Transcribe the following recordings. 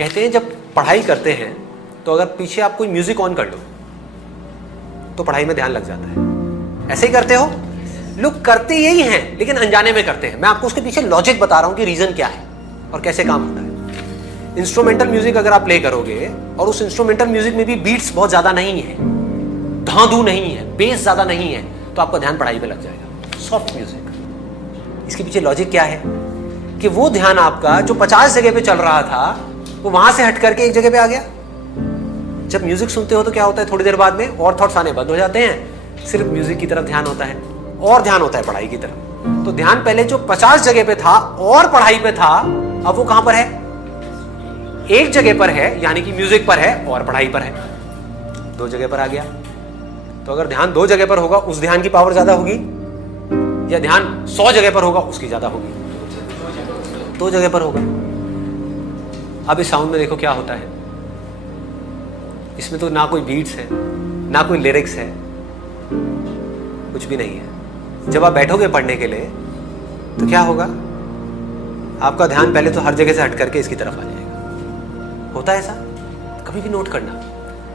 कहते हैं जब पढ़ाई करते हैं तो अगर पीछे आप कोई म्यूजिक ऑन कर लो तो पढ़ाई में ध्यान लग जाता है। ऐसे ही करते हो? लोग करते यही हैं लेकिन अनजाने में करते हैं। मैं आपको उसके पीछे लॉजिक बता रहा हूं कि रीजन क्या है और कैसे काम होता है। इंस्ट्रूमेंटल म्यूजिक अगर आप प्ले करोगे और उस इंस्ट्रूमेंटल म्यूजिक में भी बीट्स बहुत ज्यादा नहीं है, धांधू नहीं है, बेस ज्यादा नहीं है, तो आपका ध्यान पढ़ाई में लग जाएगा। सॉफ्ट म्यूजिक, इसके पीछे लॉजिक क्या है कि वो ध्यान आपका जो 50 जगह पे चल रहा था वो वहां से हट करके एक जगह पे आ गया। जब म्यूजिक सुनते हो तो क्या होता है, थोड़ी देर बाद में और थॉट्स आने बंद हो जाते हैं, सिर्फ म्यूजिक की तरफ ध्यान होता है और ध्यान होता है पढ़ाई की तरफ। तो ध्यान पहले जो 50 जगह पे था और पढ़ाई पे था, अब वो कहां पर है? एक जगह पर है, यानी कि म्यूजिक पर है और पढ़ाई पर है। 2 जगह पर आ गया। तो अगर ध्यान 2 जगह पर होगा उस ध्यान की पावर ज्यादा होगी, या ध्यान 100 जगह पर होगा उसकी ज्यादा होगी? 2 जगह पर होगा। अब इस साउंड में देखो क्या होता है। इसमें तो ना कोई बीट्स है, ना कोई लिरिक्स है, कुछ भी नहीं है। जब आप बैठोगे पढ़ने के लिए तो क्या होगा? आपका ध्यान पहले तो हर जगह से हट करके इसकी तरफ आ जाएगा। होता है ऐसा? कभी भी नोट करना।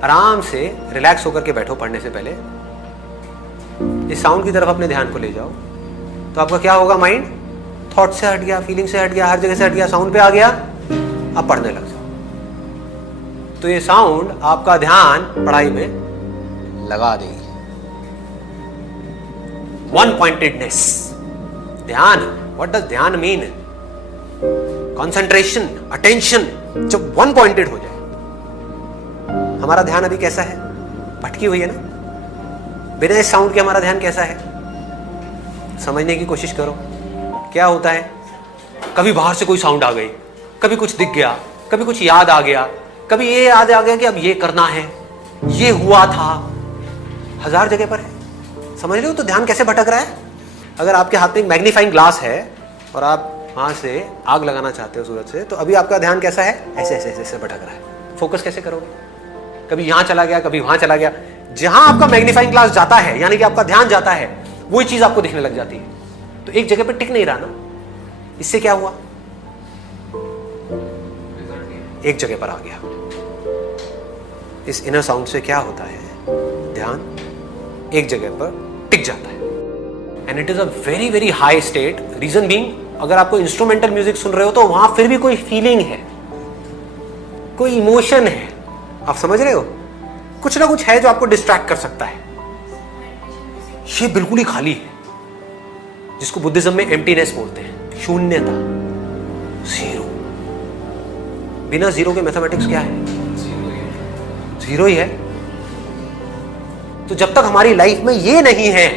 आराम से रिलैक्स होकर के बैठो पढ़ने से पहले, इस साउंड की तरफ अपने ध्यान को ले जाओ तो आपका क्या होगा? माइंड थॉट से हट गया, फीलिंग से हट गया, हर जगह से हट गया, साउंड पे आ गया, अब पढ़ने लग जाओ। तो ये साउंड आपका ध्यान पढ़ाई में लगा देगी। वन पॉइंटेडनेस, ध्यान। व्हाट डज ध्यान मीन? कंसंट्रेशन, अटेंशन, जब वन पॉइंटेड हो जाए। हमारा ध्यान अभी कैसा है? भटकी हुई है ना। बिना इस साउंड के हमारा ध्यान कैसा है? समझने की कोशिश करो। क्या होता है? कभी बाहर से कोई साउंड आ गई, कभी कुछ दिख गया, कभी कुछ याद आ गया, कभी ये याद आ गया कि अब ये करना है, ये हुआ था। 1000 जगह पर है। समझ रहे हो तो ध्यान कैसे भटक रहा है? अगर आपके हाथ में एक मैग्नीफाइंग ग्लास है और आप वहां से आग लगाना चाहते हो सूरज से, तो अभी आपका ध्यान कैसा है? ऐसे ऐसे ऐसे भटक रहा है। फोकस कैसे करोगे? कभी यहां चला गया, कभी वहां चला गया। जहां आपका मैग्नीफाइंग ग्लास जाता है, यानी कि आपका ध्यान जाता है, वही चीज आपको दिखने लग जाती है। तो एक जगह पर टिक नहीं रहा ना। इससे क्या हुआ? एक जगह पर आ गया। इस इनर साउंड से क्या होता है? ध्यान एक जगह पर टिक जाता है। And it is a very very high state. Reason being, अगर आपको इंस्ट्रूमेंटल म्यूजिक सुन रहे हो तो वहां फिर भी कोई फीलिंग है, कोई इमोशन है। आप समझ रहे हो? कुछ ना कुछ है जो आपको डिस्ट्रैक्ट कर सकता है। ये बिल्कुल ही खाली है, जिसको बुद्धिज्म में एम्प्टीनेस बोलते हैं, शून्यता, जीरो। बिना जीरो के मैथमेटिक्स क्या है? जीरो ही है। तो जब तक हमारी लाइफ में ये नहीं है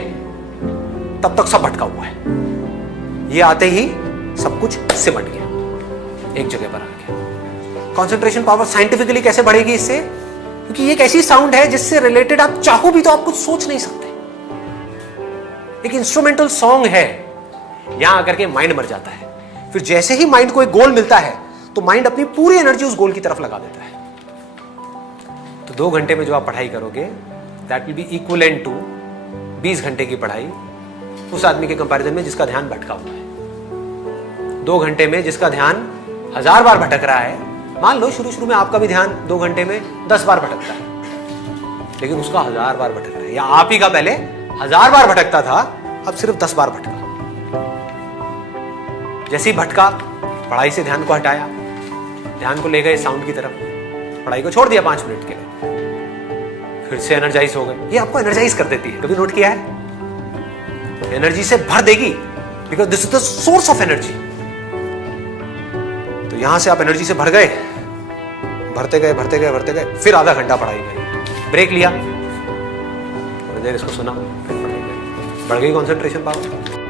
तब तक सब भटका हुआ है। ये आते ही सब कुछ सिमट गया, एक जगह पर आ गया। कंसंट्रेशन पावर साइंटिफिकली कैसे बढ़ेगी इससे? क्योंकि ये एक ऐसी साउंड है जिससे रिलेटेड आप चाहो भी तो आप कुछ सोच नहीं सकते। एक इंस्ट्रूमेंटल सॉन्ग है, यहां आकर के माइंड मर जाता है। फिर जैसे ही माइंड को एक गोल मिलता है तो माइंड अपनी पूरी एनर्जी उस गोल की तरफ लगा देता है। तो 2 घंटे में जो आप पढ़ाई करोगे, that will be equivalent to 20 घंटे की पढ़ाई उस आदमी के कंपैरिजन में जिसका ध्यान भटका हुआ है। 2 घंटे में जिसका ध्यान 1000 बार भटक रहा है, मान लो शुरू में आपका भी ध्यान 2 घंटे में 10 बार भटकता है, लेकिन उसका 1000 बार भटक रहा है। या आप ही का पहले 1000 बार भटकता था, अब सिर्फ 10 बार भटका। जैसे ही भटका, पढ़ाई से ध्यान को हटाया, ध्यान को ले गए साउंड की तरफ, पढ़ाई को छोड़ दिया 5 मिनट के लिए, फिर से एनर्जाइज हो गए। ये आपको एनर्जाइज कर देती है, कभी नोट किया है? एनर्जी से भर देगी, because this is the source of energy. तो यहां से आप एनर्जी से भर गए, भरते गए भरते गए भरते गए, फिर आधा घंटा पढ़ाई करी, ब्रेक लिया, थोड़ी देर इसको सुना, फिर पढ़ाई करी, बढ़ गई कंसंट्रेशन पावर।